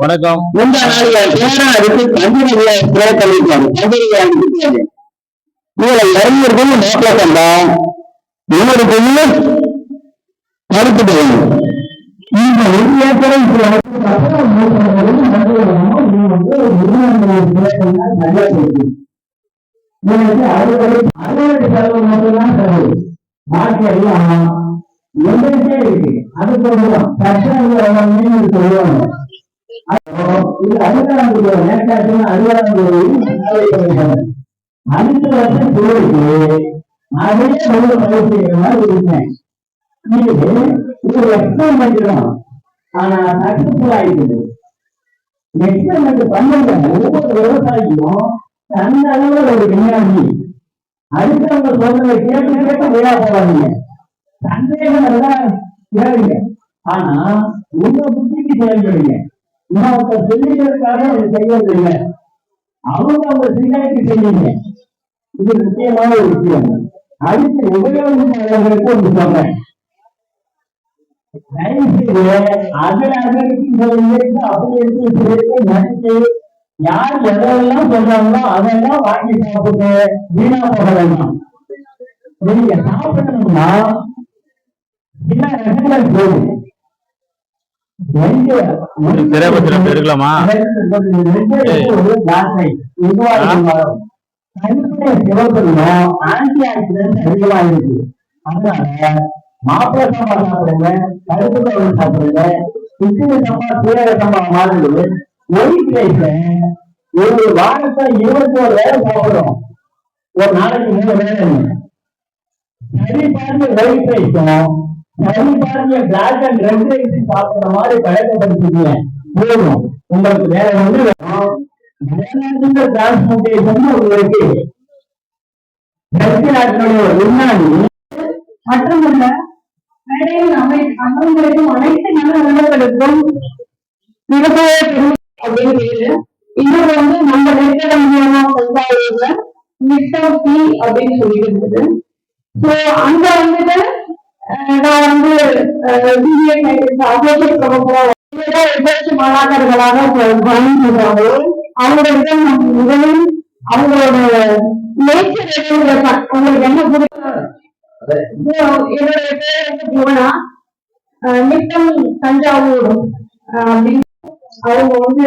வணக்கம். இந்த நாளில் பேராருக்கு தந்திரி பண்ணிருக்காரு. தந்திரி இதுல 200 பேர் நோட்ல கண்டா 100 பேர் கருத்து போகணும். இந்த ஏற்கனவே செலவு மட்டும்தான் செலவு, பாக்கி எல்லாம் எங்களுக்கே இருக்கு. அது சொல்லுவோம் சொல்லுவாங்க. அடுத்த வருஷம் கோவிலுக்கு அதே சொல்ல பயிற்சி செய்யற மாதிரி இருக்கேன். இது எக்ஸ்பிளைன் பண்ணிக்கிறோம். ஆனா சக்சஸ்ஃபுல் ஆயிடுது. எக்ஸ்பிளைன் பண்ணுங்க. ஒவ்வொரு விவசாயியும் அந்த அளவுல ஒரு விஞ்ஞானி அடுத்தவங்க சொல்றதை கேட்டு கேட்டு விழா போவாங்க. சந்தேகம் எல்லாம் கேளுங்க. ஆனா உங்க புத்திக்கு செயல்படுங்க. இன்னொருத்த சொல்லிக்கிறதுக்காக அவங்க செய்யறது இல்லை. அவங்க சிங்காய்க்கு செய்யுங்க. இது முக்கியமான ஒரு விஷயம். அடுத்து உபயோகங்களுக்கு ஒன்று சொல்றேன். அதுல அப்படி எடுத்து நினைச்சு யார் எதெல்லாம் சொல்றாங்களோ அதெல்லாம் வாங்கி சாப்பிட்டு வீணா போக வேண்டாம். நீங்க சாப்பிடணும்னா போதும். இருக்கலாமா? ஆன்டி ஆக்சிடென்ட் அதிகமா இருக்கு. அதனால மாப்பிள சம்பா சாப்பிடுங்க, கருப்பு கவலை சாப்பிடுங்க, சித்திரை சம்பா சீரக சம்பா மாதிரி ஒயிட் ரைஸ்ல ஒரு வாரத்தை 21 வேலை சாப்பிடும். ஒரு நாளைக்கு 3 வேலை. சரி பாருங்க ஒயிட் ரைஸும் சரி பாருங்க பிளாக் அண்ட் ரெட் ரைஸ் சாப்பிடுற மாதிரி பழக்கப்படுத்திக்கீங்க. போதும். உங்களுக்கு வேற வந்து டிரான்ஸ்போர்டேஷன் உங்களுக்கு விஞ்ஞானி மட்டுமல்ல மேடையில் அமர்ந்திருக்கும் அனைத்து நல்லவர்களுக்கும் அப்படின்னு இன்னொரு வந்து நம்ம நெருக்கட மூலமா பஞ்சாயத்துல மிஸ்டர் பி அப்படின்னு சொல்லிட்டு இருந்தது. ஸோ அங்க வந்துட்டு நான் வந்து மாணாக்கர்களாக சொல்றாங்களோ அவங்களுக்கு முதலில் அவங்களோட நேச்சர் உங்களுக்கு என்ன என்னுடைய பேர் வந்து புவனா, நித்தம் தஞ்சாவூர் அப்படின்னு அவங்க வந்து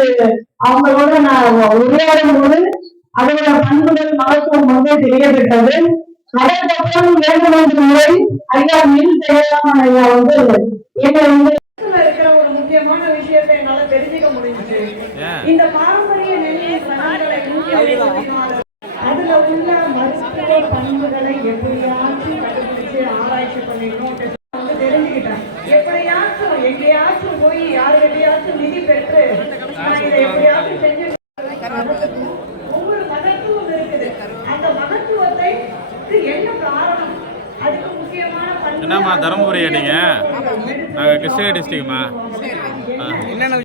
அவங்களோட நான் உரையாடும் போது அதோட பண்புகள் மகத்துவம் வந்து தெரியப்பட்டது. அதற்கப்புறம் 2-3 முறை ஐயா மின் ஜெயராமன் ஐயா வந்து என்னை வந்து இருக்கிற ஒரு முக்கியமான விஷயத்தை என்னால தெரிஞ்சுக்க முடிஞ்சு. இந்த பாரம்பரிய அதுல உள்ள மருத்துவ பண்புகளை எப்படியாச்சும் கண்டுபிடிச்சு ஆராய்ச்சி பண்ணிடணும் வந்து தெரிஞ்சுக்கிட்டேன். எப்படியாச்சும் எங்கேயாச்சும் போய் யாருக்கிட்டையாச்சும் நிதி பெற்று நான் இதை எப்படியாச்சும் செஞ்சு ஒவ்வொரு மகத்துவம் இருக்குது. அந்த மகத்துவத்தை என்ன காரணம், அதுக்கு முக்கியமான என்னம்மா தருமபுரியா நீங்க? நாங்கள் கிருஷ்ணகிரி டிஸ்ட்ரிக்ட்மா. என்னென்ன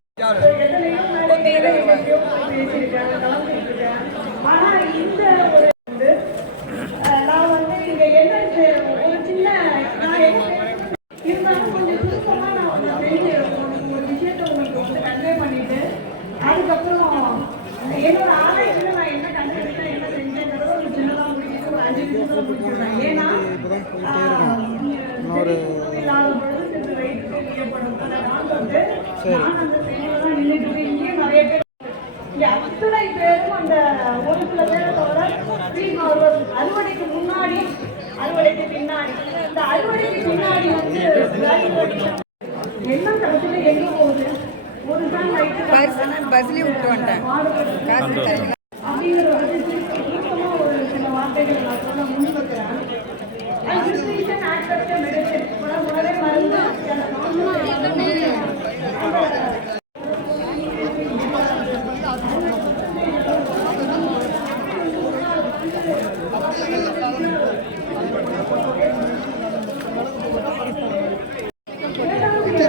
ஆனா இந்த நான் வந்து இங்க என்ன ஒரு சின்ன இருந்தாலும் கொஞ்சம் சுருக்கமா நான் தெரிஞ்ச ஒரு விஷயத்த உங்களுக்கு வந்து கன்வே பண்ணிட்டு அதுக்கப்புறம் என்னோட ஆராய்ச்சியில நான் என்ன கண்டுபிடிச்சேன் என்ன செஞ்சேங்கிறத ஒரு சின்னதா முடிச்சுட்டு ஒரு 5 நிமிஷத்துல முடிச்சுடுறேன். ஏன்னா இல்லாத பொழுது வயிற்று செய்யப்படும் அந்த கான்செப்ட் நான் அந்த செயலாம் நின்றுட்டு இங்கேயும் நிறைய பேர் அத்தனை பேரும் அந்த ஒரு சில பேரை தவிர அறுவடைக்கு முன்னாடி அறுவடைக்கு பின்னாடி இந்த அறுவடைக்கு பின்னாடி வந்து என்ன கடைசியில எங்க போகுது ஒரு தான் அப்படிங்கிற ஒரு சில வார்த்தைகள் நான் சொல்ல முன்வைக்கிறேன்.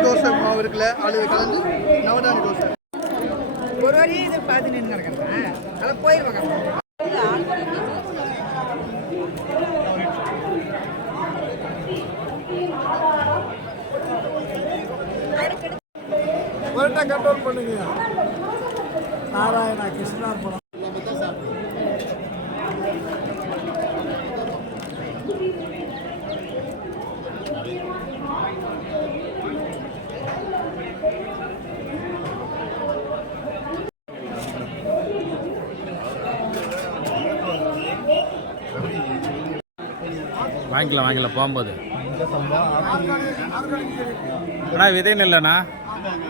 தோசை மாவு இருக்குல்ல, அது கலந்து நவதானி தோசை ஒரு வரி இது பார்த்து நின்று நடக்கிறேன். அதில் போயிடுவாங்க. கண்ட்ரோல் பண்ணுங்க. நாராயணா கிருஷ்ணார்பணம். வாங்கிக்கலாம் போகும்போது. அண்ணா விதை நெல்லுண்ணா,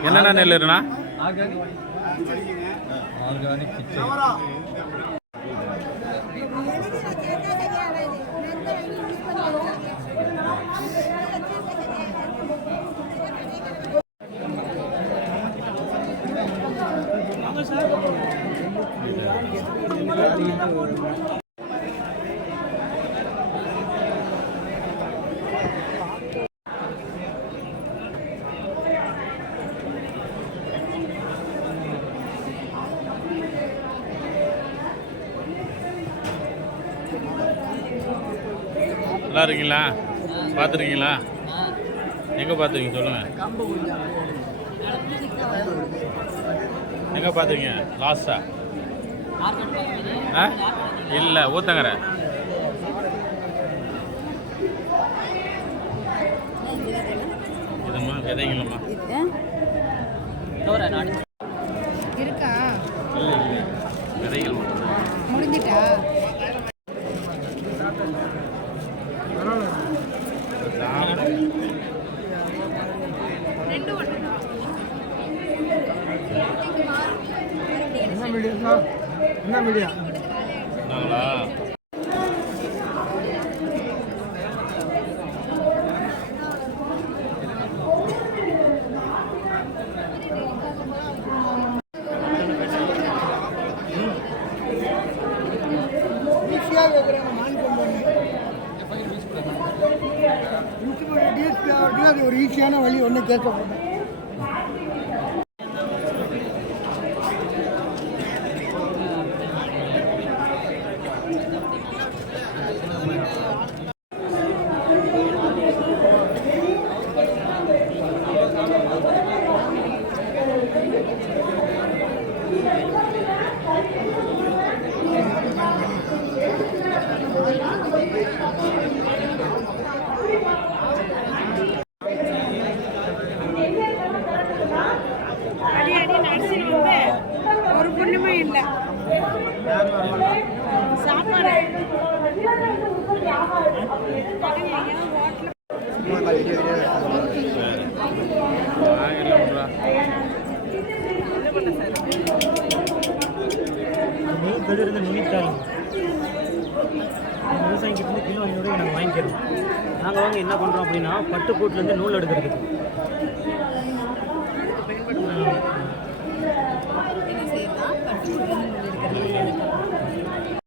என்னென்ன நெல்லுண்ணா? நல்லா இருக்கீங்களா? பார்த்துருக்கீங்களா? எங்கே பார்த்துருக்கீங்க சொல்லுங்கள். எங்கே பார்த்துருக்கீங்க லாஸ்டா? ஆ இல்லை, ஊத்தங்கரை. இதுமா விதைங்களம்மா இருக்கா? இல்லை இல்லை, விதைகள் மட்டும்தான். முடிஞ்சிட்டா? என்ன மீடியா? நாங்களா ஈஸியாக வைக்கிறாங்க மான் கம்பெனி. டிஎஸ்பி அவர்கள் அது ஒரு ஈஸியான வழி ஒன்று கேட்க போகிறேன். ஒரு பொண்ணுமே இல்லை. சாப்பாடு இருந்து நுனித்தாங்க விவசாயிக்கிட்ட கிலோ 500 நாங்கள் வாங்கிக்கிறோம். நாங்கள் வாங்க என்ன பண்ணுறோம் அப்படின்னா பட்டுக்கூட்டிலேருந்து நூல் எடுக்கிறதுக்கு